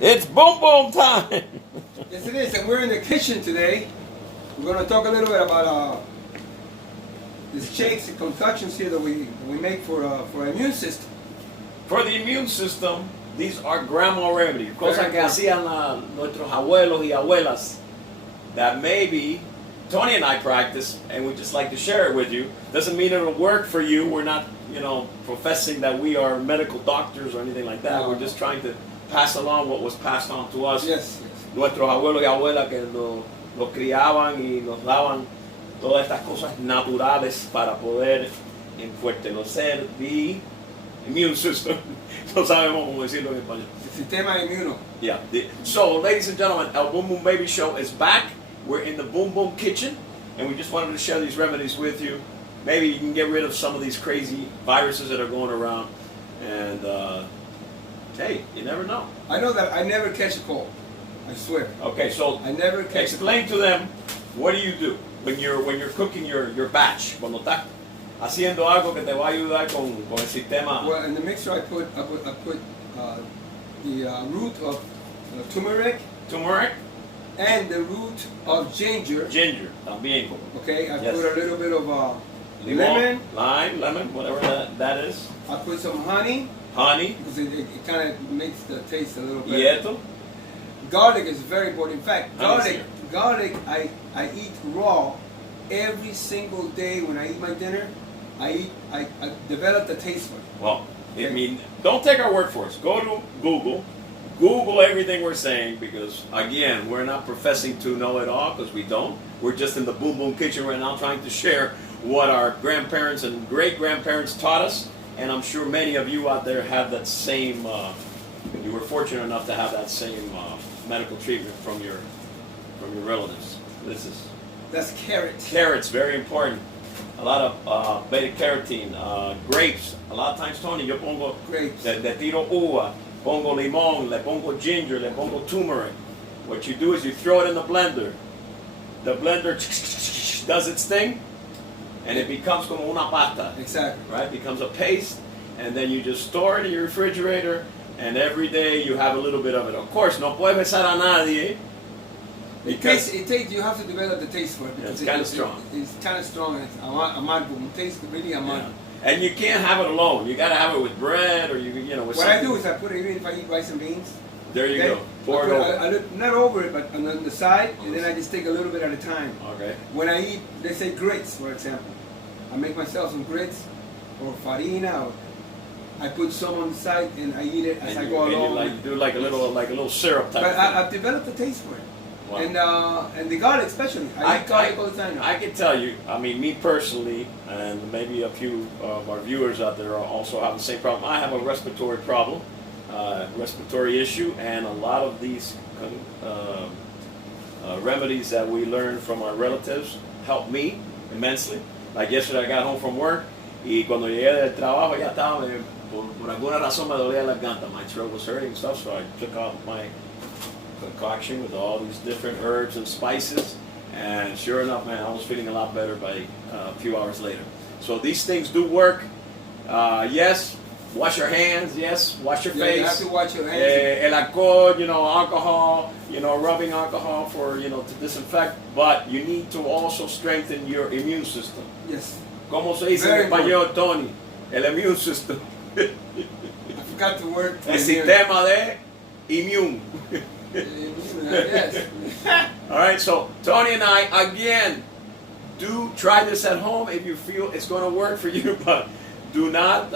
It's boom boom time. Yes, it is, and we're in the kitchen today. We're going to talk a little bit about these shakes and concoctions here that we make for immune system. For the immune system, these are grandma remedies, cosas que hacían nuestros abuelos y abuelas that maybe Tony and I practice, and we just like to share it with you. Doesn't mean it'll work for you. We're not, professing that we are medical doctors or anything like that. No. We're just trying to pass along what was passed on to us. Yes. Nuestros abuelos y abuelas que nos criaban y nos daban todas estas cosas naturales para poder enfuertecer the immune system. No sabemos cómo decirlo en español. El sistema inmuno. Yeah. So, ladies and gentlemen, El Boom Boom Baby Show is back. We're in the Boom Boom Kitchen, and we just wanted to share these remedies with you. Maybe you can get rid of some of these crazy viruses that are going around. And, hey, you never know. I know that I never catch a cold. I swear. Okay, so I never catch explain to them, what do you do when you're cooking your batch? Cuando estás haciendo algo que te va a ayudar con el sistema. Well, in the mixer I put the root of turmeric Turmeric, and the root of ginger. ginger, también. Okay, I Yes. put a little bit of Limon, lemon. lemon, whatever that is. I put some honey Honey, because it kind of makes the taste a little better. hieto. Garlic is very important. In fact, Honey's garlic I eat raw every single day when I eat my dinner. I develop the taste for it. Well, I mean, don't take our word for it. Go to Google everything we're saying, because again, we're not professing to know it all, because we don't. We're just in the Boom Boom Kitchen right now trying to share what our grandparents and great grandparents taught us, and I'm sure many of you out there have that same. You were fortunate enough to have that same medical treatment from your relatives. That's carrot. Carrots, very important. A lot of beta carotene, grapes. A lot of times, Tony, yo pongo Grapes. le tiro uva, pongo limón, le pongo ginger, le pongo turmeric. What you do is you throw it in the blender. The blender does its thing, and it becomes como una pasta. Exactly. Right? Becomes a paste, and then you just store it in your refrigerator, and every day you have a little bit of it. Of course, no puedes besar a nadie. It tastes. You have to develop the taste for it. Yeah, it's because kinda strong. It's kind of strong. It's amargo. It tastes really amargo. Yeah. And you can't have it alone. You got to have it with bread, or with What something. I do is I put it, even if I eat rice and beans. There you Okay? go. Pour it over. I look, not over it, but on the side, and then I just take a little bit at a time. Okay. When I eat, let's say grits, for example, I make myself some grits or farina, or I put some on the side and I eat it as I go along. You do like a little syrup type. But of thing. I've developed a taste for it. Wow. And the garlic especially. I eat garlic all the time now. I can tell you, I mean, me personally, and maybe a few of our viewers out there also have the same problem. I have a respiratory problem, respiratory issue, and a lot of these remedies that we learn from our relatives help me immensely. Like yesterday, I got home from work, y cuando llegué del trabajo ya estaba, por alguna razón me dolía la garganta. My throat was hurting and stuff, so I took out my concoction with all these different herbs and spices, and sure enough, man, I was feeling a lot better by a few hours later. So these things do work. Yes, wash your hands. Yes, wash your face. You have to wash your hands. El alcohol, alcohol, rubbing alcohol for, to disinfect. But you need to also strengthen your immune system. Yes. ¿Cómo se dice Very en español, Tony? El immune system. I forgot the word. El sistema de immune. Yes. All right, so Tony and I, again, do try this at home if you feel it's going to work for you, but do not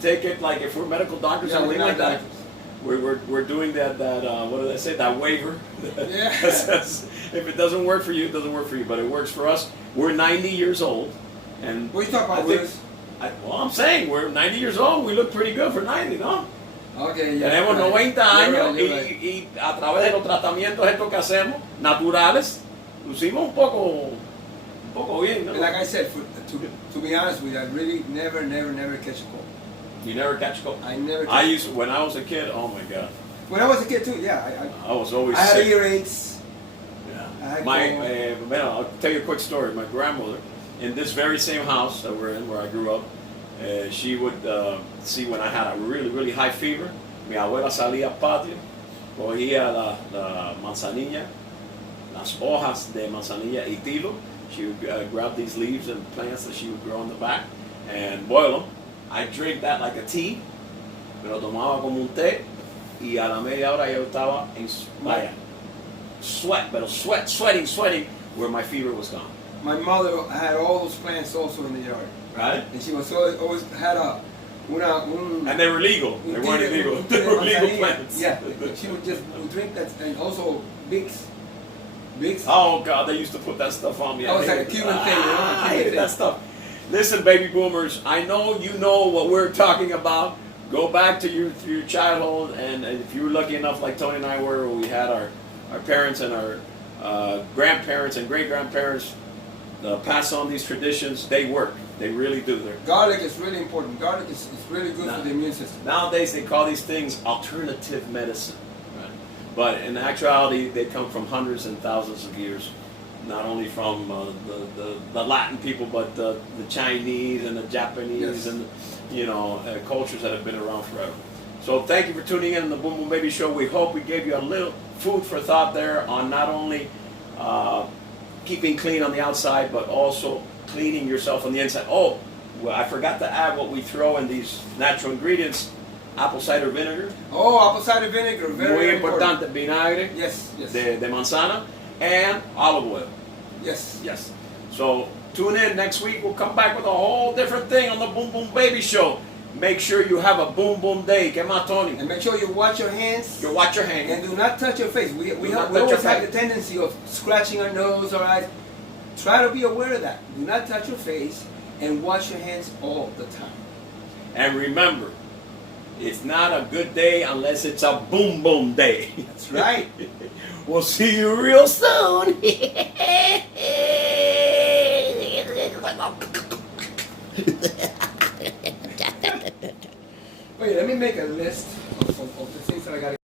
take it like if we're medical doctors or anything like that. We're doing that what did I say, that waiver. Yeah. Says, if it doesn't work for you, it doesn't work for you, but it works for us. We're 90 years old. And What are you talking about, I think- Willis? well, I'm saying we're 90 years old. We look pretty good for 90, no? Okay, yeah. Tenemos right. 90 años You're right. y a través de los tratamientos estos que hacemos, naturales, lucimos un poco bien, ¿no? And like I said, to be honest with you, I really never catch a cold. You never catch cold? I never. When I was a kid, oh my God. When I was a kid too, yeah. I was always I had sick. earaches. Yeah. I had cold. Man, I'll tell you a quick story. My grandmother, in this very same house that we're in, where I grew up, she would see when I had a really, really high fever. Mi abuela salía al patio cogía la manzanilla, las hojas de manzanilla y tilo. She would grab these leaves and plants that she would grow in the back and boil them. I drink that like a tea, me lo tomaba como un té, y a la media hora yo estaba en vaya, sweating, where my fever was gone. My mother had all those plants also in the yard, Right? and she was always had And they were legal. They weren't illegal. They were legal plants. Yeah, she would just drink that, and also Vicks. Oh God, they used to put that stuff on me. That was like a Cuban thing, you know? I hated that stuff. Listen, baby boomers, I know you know what we're talking about. Go back to your childhood, and if you were lucky enough, like Tony and I were, where we had our parents and our grandparents and great grandparents pass on these traditions, they work. They really do. Garlic is really important. Garlic is really good for the immune system. Nowadays, they call these things alternative medicine. Right? But in actuality, they come from hundreds and thousands of years. Not only from the Latin people, but the Chinese and the Japanese, yes, and cultures that have been around forever. So thank you for tuning in to the Boom Boom Baby Show. We hope we gave you a little food for thought there on not only keeping clean on the outside, but also cleaning yourself on the inside. Oh, well, I forgot to add what we throw in these natural ingredients: apple cider vinegar. Oh, apple cider vinegar, very important. Muy importante, vinagre. Yes, yes. De manzana, and olive oil. Yes. Yes. So tune in next week. We'll come back with a whole different thing on the Boom Boom Baby Show. Make sure you have a boom boom day. ¿Qué más, Tony? And make sure you wash your hands. You watch your hands. And do not touch your face. We not touch always your have face. the tendency of scratching our nose or eyes. Try to be aware of that. Do not touch your face and wash your hands all the time. And remember, it's not a good day unless it's a boom boom day. That's right. We'll see you real soon. Wait, let me make a list of the things that I got.